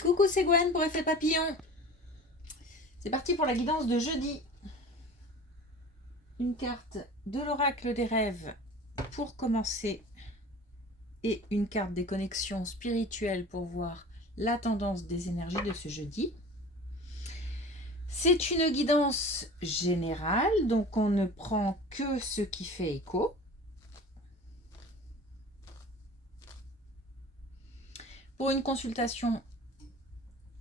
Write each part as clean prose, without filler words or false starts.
Coucou, c'est Gwen pour Effet Papillon. C'est parti pour la guidance de jeudi. Une carte de l'oracle des rêves pour commencer et une carte des connexions spirituelles pour voir la tendance des énergies de ce jeudi. C'est une guidance générale, donc on ne prend que ce qui fait écho. Pour une consultation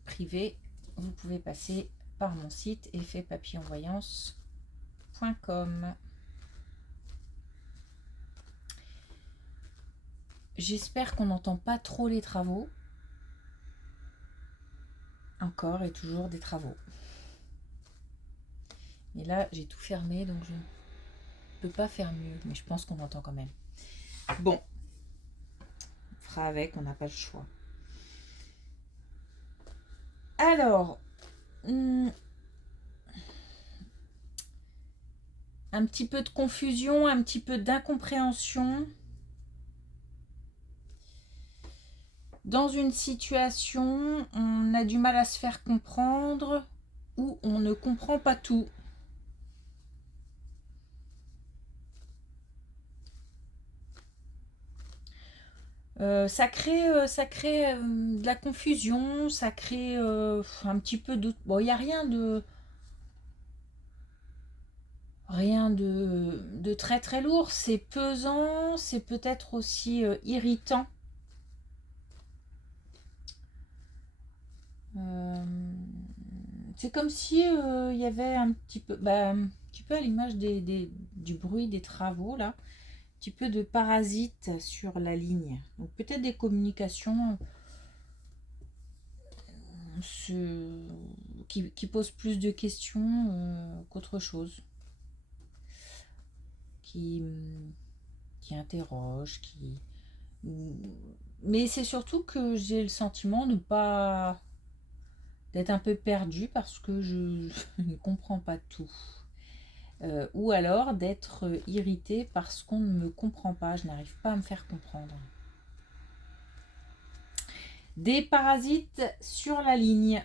privée, vous pouvez passer par mon site effetpapillonvoyance.com. J'espère qu'on n'entend pas trop les travaux. Encore et toujours des travaux. Et là, j'ai tout fermé, donc je ne peux pas faire mieux. Mais je pense qu'on entend quand même. Bon. On fera avec, on n'a pas le choix. Alors. Un petit peu de confusion, un petit peu d'incompréhension. Dans une situation, on a du mal à se faire comprendre ou on ne comprend pas tout. Ça crée de la confusion, ça crée un petit peu de... Bon, il n'y a rien de très très lourd, c'est pesant, c'est peut-être aussi irritant. C'est comme si il y avait un petit peu à l'image du bruit des travaux là, un petit peu de parasites sur la ligne. Donc peut-être des communications qui posent plus de questions qu'autre chose. Qui interroge, mais c'est surtout que j'ai le sentiment d'être un peu perdue parce que je ne comprends pas tout. Ou alors d'être irritée parce qu'on ne me comprend pas, je n'arrive pas à me faire comprendre. Des parasites sur la ligne.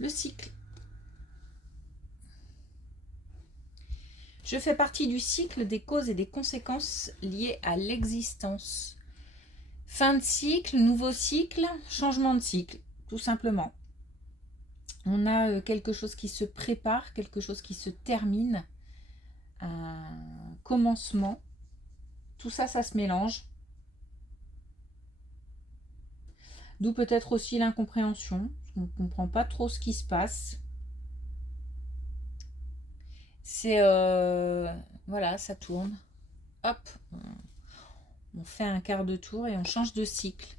Le cycle. Je fais partie du cycle des causes et des conséquences liées à l'existence. Fin de cycle, nouveau cycle, changement de cycle, tout simplement. On a quelque chose qui se prépare, quelque chose qui se termine, un commencement. Tout ça, ça se mélange. D'où peut-être aussi l'incompréhension. On ne comprend pas trop ce qui se passe. C'est... voilà, ça tourne. Hop, on fait un quart de tour et on change de cycle.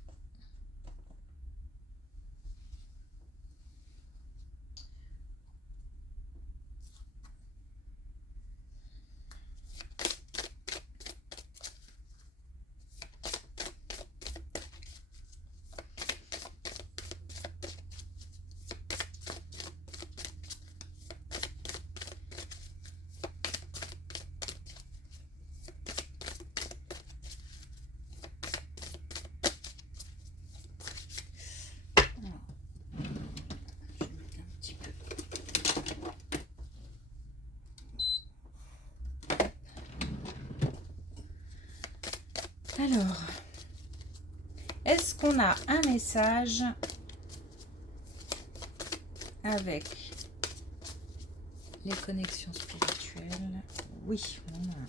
Alors, est-ce qu'on a un message avec les connexions spirituelles? Oui, on en a un.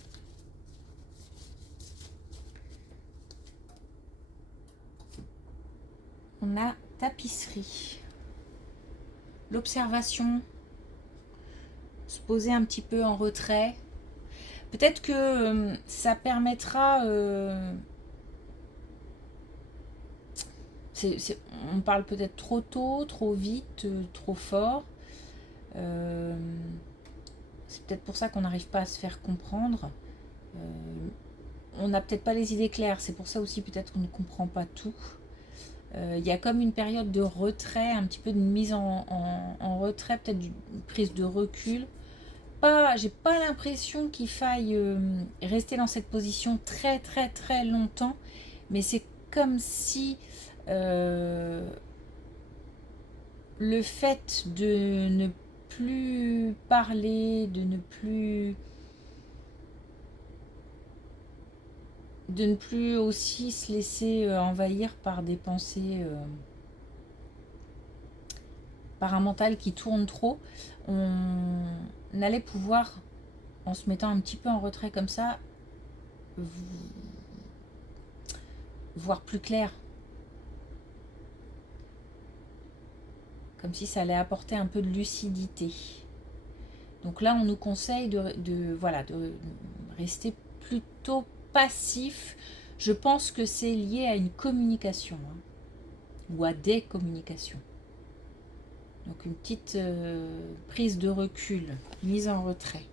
On a tapisserie. L'observation, se poser un petit peu en retrait. Peut-être que ça permettra... on parle peut-être trop tôt, trop vite, trop fort. C'est peut-être pour ça qu'on n'arrive pas à se faire comprendre. On n'a peut-être pas les idées claires, c'est pour ça aussi peut-être qu'on ne comprend pas tout. Il y a comme une période de retrait, un petit peu de mise en retrait, peut-être une prise de recul. J'ai pas l'impression qu'il faille rester dans cette position très très très longtemps, mais c'est comme si le fait de ne plus parler, de ne plus aussi se laisser envahir par des pensées, par un mental qui tourne trop, on allait pouvoir, en se mettant un petit peu en retrait comme ça, voir plus clair. Comme si ça allait apporter un peu de lucidité. Donc là, on nous conseille de rester plutôt passif. Je pense que c'est lié à une communication, hein, ou à des communications. Donc une petite prise de recul, mise en retrait.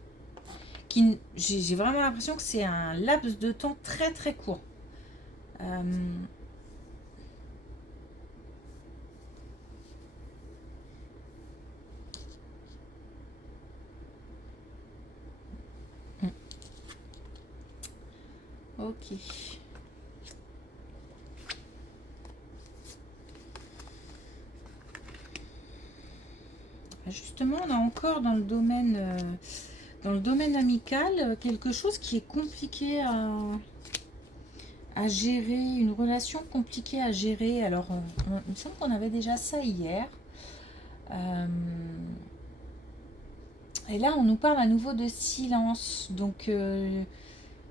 J'ai vraiment l'impression que c'est un laps de temps très très court. Ok. Justement, on a encore dans le domaine amical quelque chose qui est compliqué à gérer, une relation compliquée à gérer. Alors, il me semble qu'on avait déjà ça hier. Et là, on nous parle à nouveau de silence. Donc,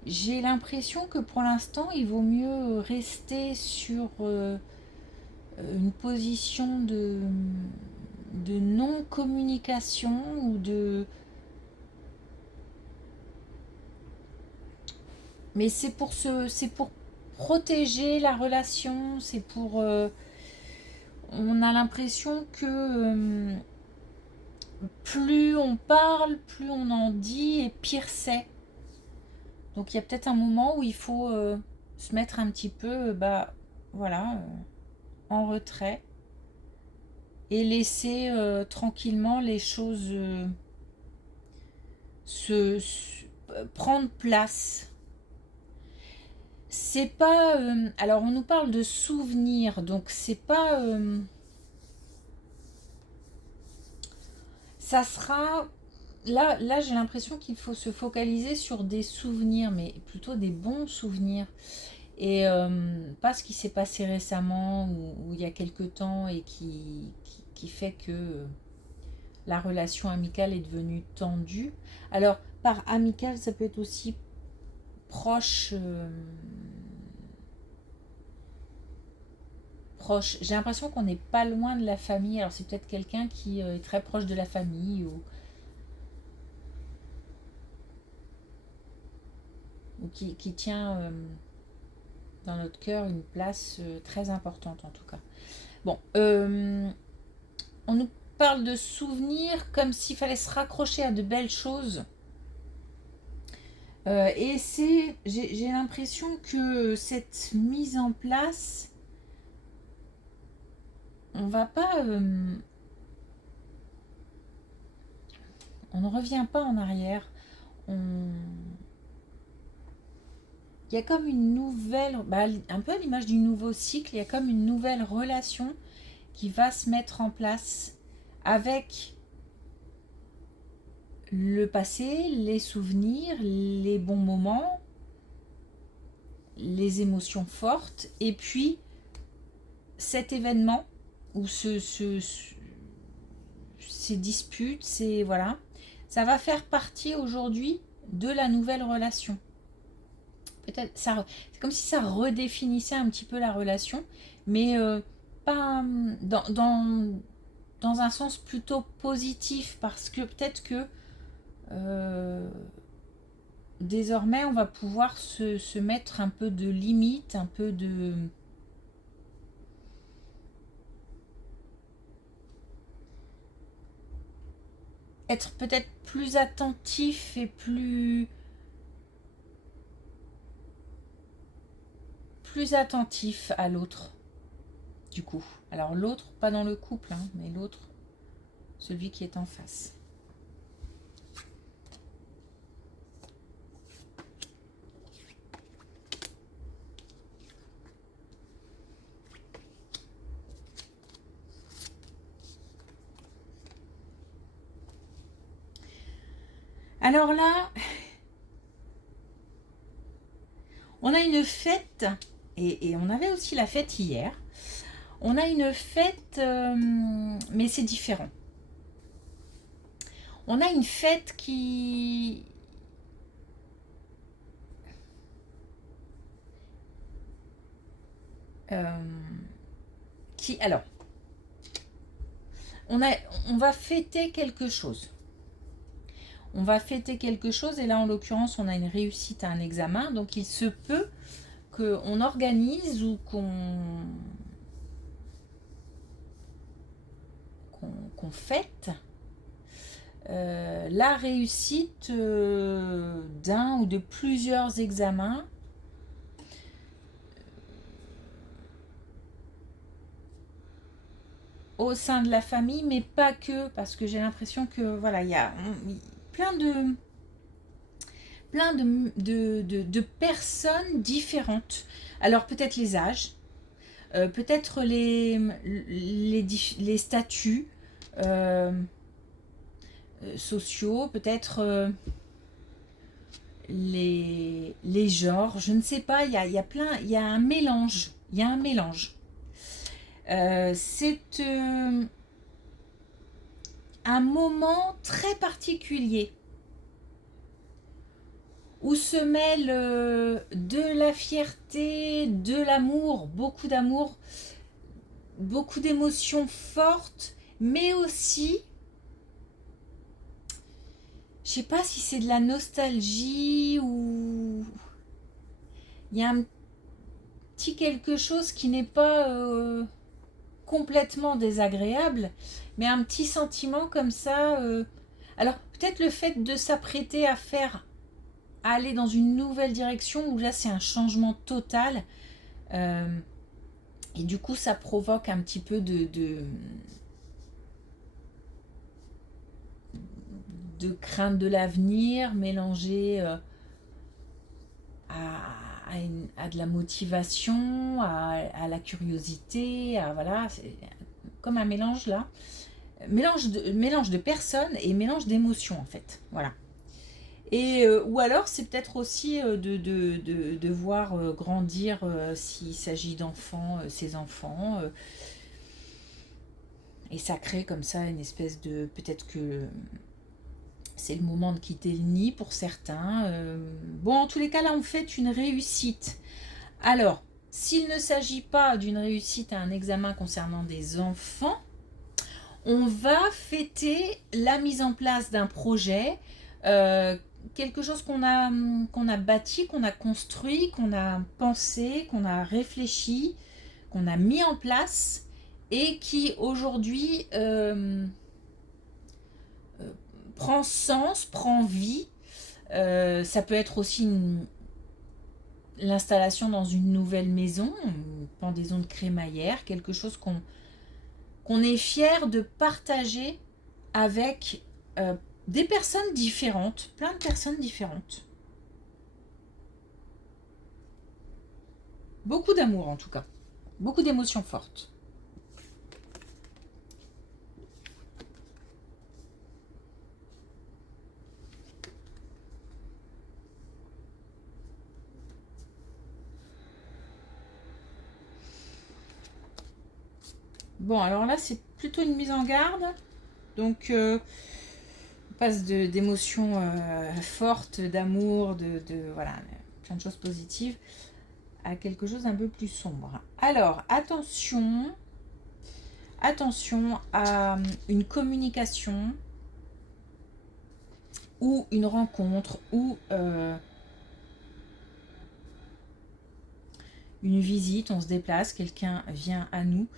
j'ai l'impression que pour l'instant, il vaut mieux rester sur une position de non-communication ou de... Mais c'est pour protéger la relation, c'est pour... on a l'impression que plus on parle, plus on en dit et pire c'est. Donc il y a peut-être un moment où il faut se mettre un petit peu, en retrait et laisser tranquillement les choses prendre place. C'est pas. Alors on nous parle de souvenirs, donc c'est pas. Ça sera. Là j'ai l'impression qu'il faut se focaliser sur des souvenirs, mais plutôt des bons souvenirs. Et pas ce qui s'est passé récemment ou il y a quelque temps et qui fait que la relation amicale est devenue tendue. Alors, par amicale, ça peut être aussi proche. Proche. J'ai l'impression qu'on n'est pas loin de la famille. Alors, c'est peut-être quelqu'un qui est très proche de la famille ou qui tient dans notre cœur une place très importante en tout cas. Bon, on nous parle de souvenirs comme s'il fallait se raccrocher à de belles choses. Et j'ai l'impression que cette mise en place, on va pas, on ne revient pas en arrière. Il y a comme une nouvelle, un peu à l'image du nouveau cycle, il y a comme une nouvelle relation qui va se mettre en place avec le passé, les souvenirs, les bons moments, les émotions fortes, et puis cet événement ou ces disputes, ça va faire partie aujourd'hui de la nouvelle relation. Peut-être c'est comme si ça redéfinissait un petit peu la relation, mais pas dans un sens plutôt positif, parce que peut-être que désormais on va pouvoir se mettre un peu de limite, un peu de... être peut-être plus attentif et plus plus attentif à l'autre, du coup. Alors l'autre, pas dans le couple, hein, mais l'autre, celui qui est en face. Alors là, on a une fête, et on avait aussi la fête hier. On a une fête, mais c'est différent. On a une fête alors, on va fêter quelque chose. On va fêter quelque chose, et là, en l'occurrence, on a une réussite à un examen, donc il se peut qu'on organise ou qu'on fête la réussite d'un ou de plusieurs examens au sein de la famille, mais pas que, parce que j'ai l'impression que voilà, il y a plein de personnes différentes. Alors peut-être les âges, peut-être les statuts sociaux, peut-être les genres, je ne sais pas, il y a plein, il y a un mélange, c'est un moment très particulier où se mêle de la fierté, de l'amour, beaucoup d'amour, beaucoup d'émotions fortes, mais aussi, je sais pas si c'est de la nostalgie ou il y a un petit quelque chose qui n'est pas complètement désagréable, mais un petit sentiment comme ça. Alors peut-être le fait de s'apprêter à aller dans une nouvelle direction, où là c'est un changement total, et du coup ça provoque un petit peu de crainte de l'avenir mélangée à de la motivation, à la curiosité, voilà, c'est comme un mélange là, mélange de personnes et mélange d'émotions en fait, voilà. Et ou alors c'est peut-être aussi de voir grandir, s'il s'agit d'enfants, ses enfants, et ça crée comme ça une espèce de, peut-être que c'est le moment de quitter le nid pour certains. Bon, en tous les cas, là, on fait une réussite. Alors, s'il ne s'agit pas d'une réussite à un examen concernant des enfants, on va fêter la mise en place d'un projet, quelque chose qu'on a bâti, qu'on a construit, qu'on a pensé, qu'on a réfléchi, qu'on a mis en place, et qui aujourd'hui prend sens, prend vie. Ça peut être aussi l'installation dans une nouvelle maison, une pendaison de crémaillère, quelque chose qu'on est fier de partager avec des personnes différentes, plein de personnes différentes. Beaucoup d'amour en tout cas, beaucoup d'émotions fortes. Bon, alors là, c'est plutôt une mise en garde. Donc, on passe d'émotions fortes, d'amour, voilà, plein de choses positives, à quelque chose un peu plus sombre. Alors, attention à une communication ou une rencontre ou une visite, on se déplace, quelqu'un vient à nous.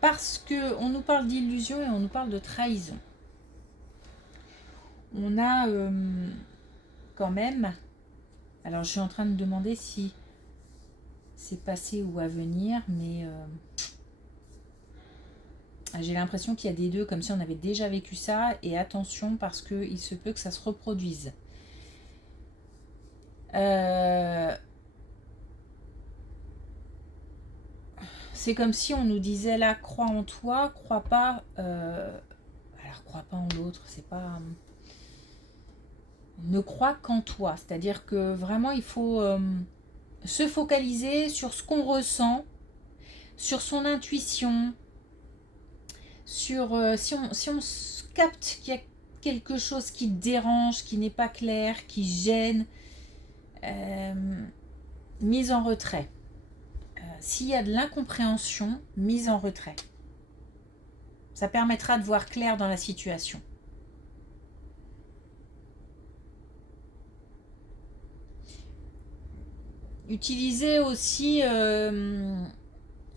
Parce qu'on nous parle d'illusion et on nous parle de trahison. On a quand même... Alors je suis en train de demander si c'est passé ou à venir, mais j'ai l'impression qu'il y a des deux, comme si on avait déjà vécu ça, et attention parce qu'il se peut que ça se reproduise. C'est comme si on nous disait là, crois en toi, crois pas. Alors crois pas en l'autre, c'est pas. Ne crois qu'en toi, c'est-à-dire que vraiment il faut se focaliser sur ce qu'on ressent, sur son intuition, sur si on capte qu'il y a quelque chose qui dérange, qui n'est pas clair, qui gêne, mise en retrait. S'il y a de l'incompréhension, mise en retrait. Ça permettra de voir clair dans la situation. Utilisez aussi le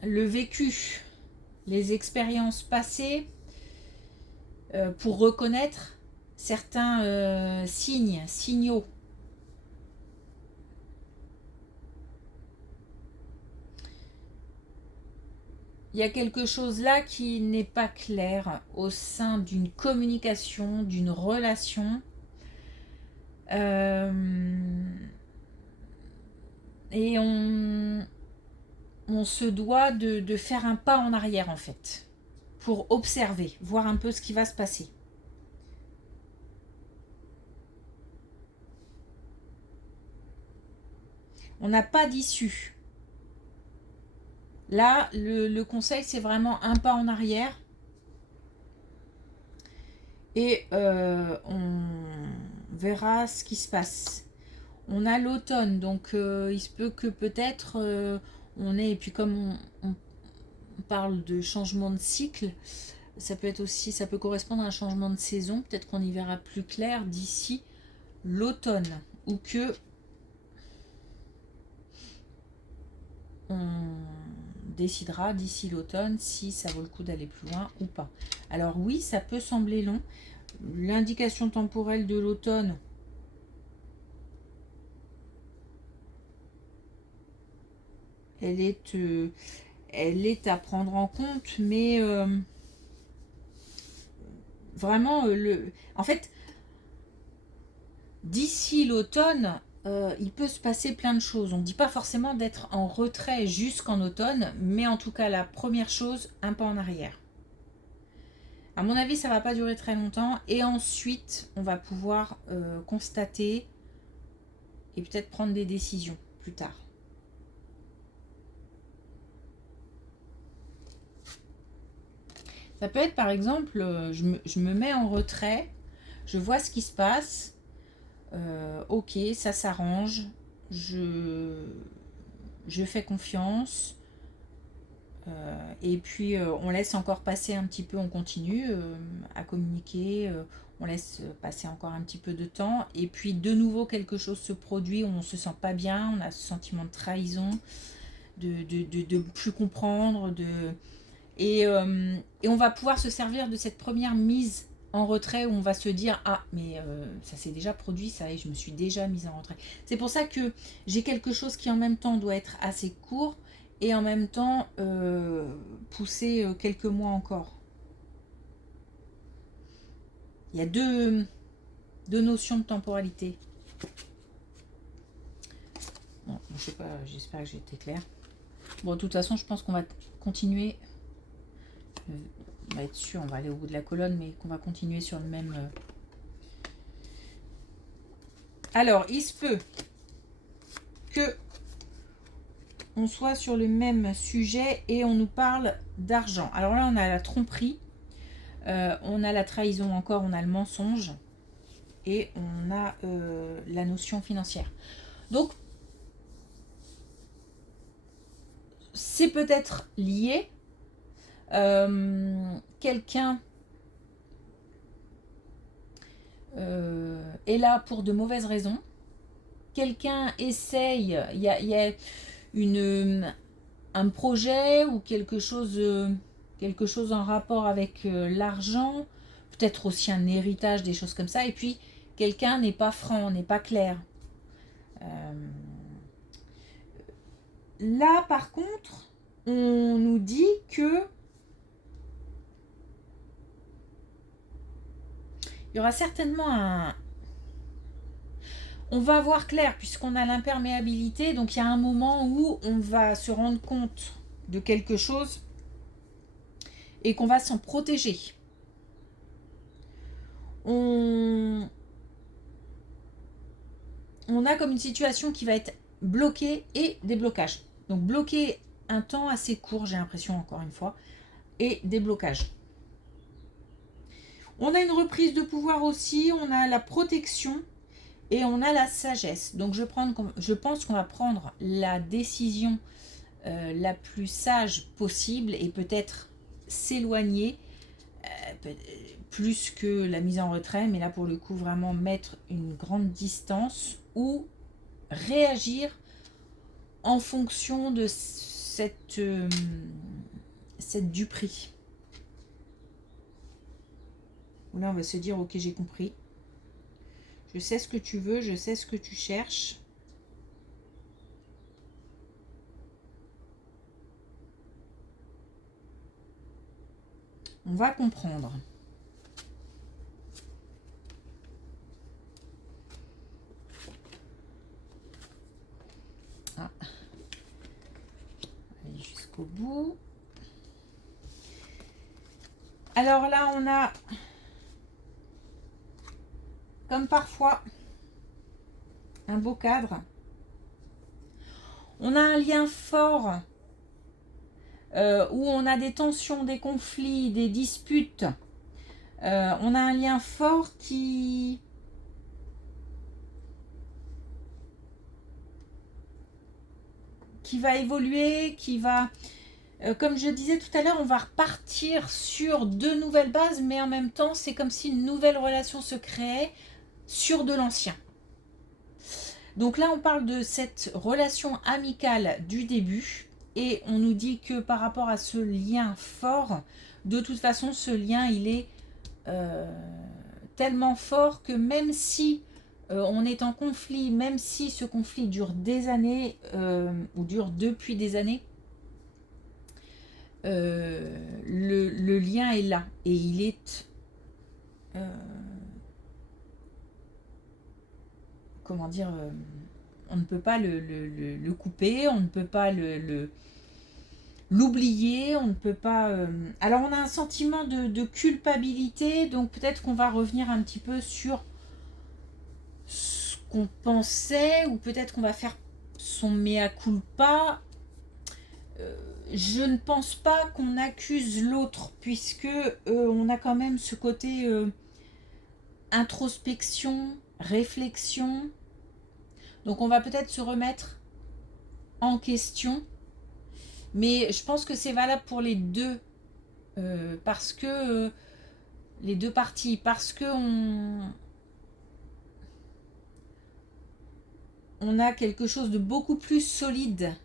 vécu, les expériences passées pour reconnaître certains signaux. Il y a quelque chose là qui n'est pas clair au sein d'une communication, d'une relation. Et on se doit de faire un pas en arrière en fait, pour observer, voir un peu ce qui va se passer. On n'a pas d'issue. Là, le conseil, c'est vraiment un pas en arrière. Et on verra ce qui se passe. On a l'automne, donc il se peut que peut-être on ait, et puis comme on parle de changement de cycle, ça peut être aussi, ça peut correspondre à un changement de saison. Peut-être qu'on y verra plus clair d'ici l'automne, ou que on décidera d'ici l'automne si ça vaut le coup d'aller plus loin ou pas. Alors oui, ça peut sembler long. L'indication temporelle de l'automne, elle est à prendre en compte, mais vraiment, en fait, d'ici l'automne, il peut se passer plein de choses. On ne dit pas forcément d'être en retrait jusqu'en automne, mais en tout cas, la première chose, un pas en arrière. À mon avis, ça ne va pas durer très longtemps. Et ensuite, on va pouvoir constater et peut-être prendre des décisions plus tard. Ça peut être par exemple, je me mets en retrait, je vois ce qui se passe, ok, ça s'arrange, je fais confiance, et puis on laisse encore passer un petit peu, on continue à communiquer, on laisse passer encore un petit peu de temps, et puis de nouveau quelque chose se produit, on ne se sent pas bien, on a ce sentiment de trahison, de plus comprendre, et on va pouvoir se servir de cette première mise en retrait où on va se dire ah mais ça s'est déjà produit, ça et je me suis déjà mise en retrait. C'est pour ça que j'ai quelque chose qui en même temps doit être assez court et en même temps pousser quelques mois encore. Il y a deux notions de temporalité. Bon, je sais pas, j'espère que j'ai été claire. Bon, de toute façon, je pense qu'on va continuer. On va être sûr, on va aller au bout de la colonne, mais qu'on va continuer sur le même. Alors, il se peut que on soit sur le même sujet et on nous parle d'argent. Alors là, on a la tromperie, on a la trahison encore, on a le mensonge et on a la notion financière. Donc, c'est peut-être lié. Quelqu'un est là pour de mauvaises raisons. Quelqu'un essaye, il y a un projet ou quelque chose en rapport avec l'argent, peut-être aussi un héritage, des choses comme ça, et puis quelqu'un n'est pas franc, n'est pas clair. là, par contre, on nous dit que il y aura certainement un... On va voir clair puisqu'on a l'imperméabilité, donc il y a un moment où on va se rendre compte de quelque chose et qu'on va s'en protéger. On a comme une situation qui va être bloquée et déblocage. Donc bloqué un temps assez court, j'ai l'impression encore une fois, et déblocage. On a une reprise de pouvoir aussi, on a la protection et on a la sagesse. Donc je pense qu'on va prendre la décision la plus sage possible et peut-être s'éloigner plus que la mise en retrait, mais là pour le coup vraiment mettre une grande distance ou réagir en fonction de cette duperie. Là on va se dire ok, j'ai compris, je sais ce que tu veux, je sais ce que tu cherches. On va comprendre. Ah. Allez jusqu'au bout. Alors là, on a, comme parfois, un beau cadre. On a un lien fort où on a des tensions, des conflits, des disputes. On a un lien fort qui va évoluer, qui va... comme je disais tout à l'heure, on va repartir sur de nouvelles bases, mais en même temps, c'est comme si une nouvelle relation se créait sur de l'ancien. Donc là, on parle de cette relation amicale du début et on nous dit que par rapport à ce lien fort, de toute façon, ce lien, il est tellement fort que même si on est en conflit, même si ce conflit dure des années ou dure depuis des années, le lien est là et il est comment dire, on ne peut pas le couper, on ne peut pas l'oublier, on ne peut pas... Alors on a un sentiment de culpabilité, donc peut-être qu'on va revenir un petit peu sur ce qu'on pensait, ou peut-être qu'on va faire son mea culpa. Je ne pense pas qu'on accuse l'autre, puisque on a quand même ce côté introspection, réflexion. Donc on va peut-être se remettre en question, mais je pense que c'est valable pour les deux, parce que les deux parties, parce que on a quelque chose de beaucoup plus solide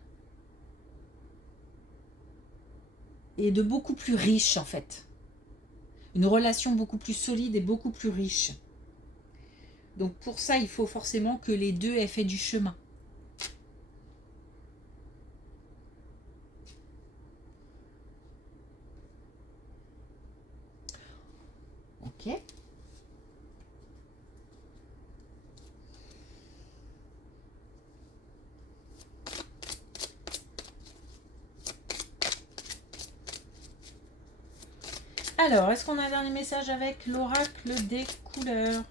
et de beaucoup plus riche en fait. Une relation beaucoup plus solide et beaucoup plus riche. Donc pour ça, il faut forcément que les deux aient fait du chemin. Ok. Alors, est-ce qu'on a un dernier message avec l'oracle des couleurs?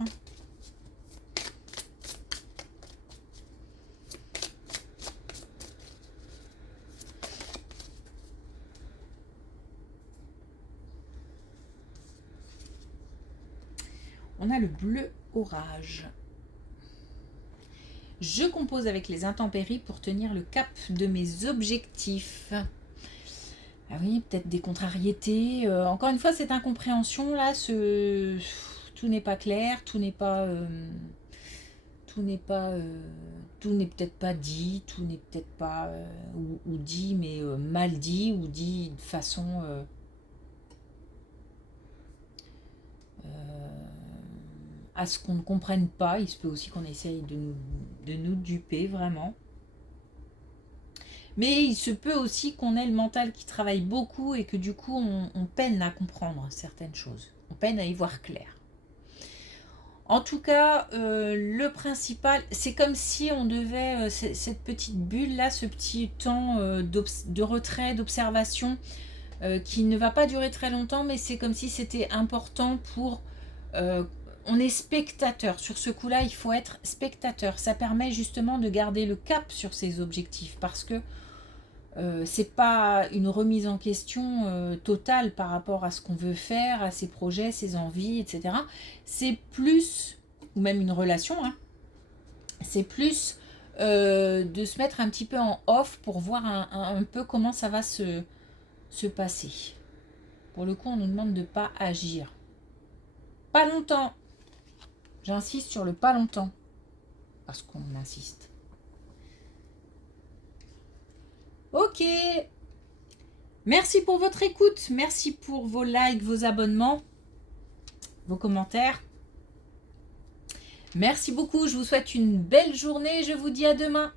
On a le bleu orage. Je compose avec les intempéries pour tenir le cap de mes objectifs. Ah oui, peut-être des contrariétés. Encore une fois, cette incompréhension là, tout n'est pas clair, tout n'est peut-être pas dit, tout n'est peut-être pas ou dit mais mal dit ou dit de façon à ce qu'on ne comprenne pas. Il se peut aussi qu'on essaye de nous duper vraiment. Mais il se peut aussi qu'on ait le mental qui travaille beaucoup et que du coup, on peine à comprendre certaines choses. On peine à y voir clair. En tout cas, le principal, c'est comme si on devait, cette petite bulle-là, ce petit temps de retrait, d'observation, qui ne va pas durer très longtemps, mais c'est comme si c'était important pour... on est spectateur. Sur ce coup-là, il faut être spectateur. Ça permet justement de garder le cap sur ses objectifs parce que c'est pas une remise en question totale par rapport à ce qu'on veut faire, à ses projets, ses envies, etc. C'est plus, ou même une relation, hein, c'est plus de se mettre un petit peu en off pour voir un peu comment ça va se passer. Pour le coup, on nous demande de ne pas agir. Pas longtemps. J'insiste sur le pas longtemps. Parce qu'on insiste. Ok. Merci pour votre écoute. Merci pour vos likes, vos abonnements, vos commentaires. Merci beaucoup. Je vous souhaite une belle journée. Je vous dis à demain.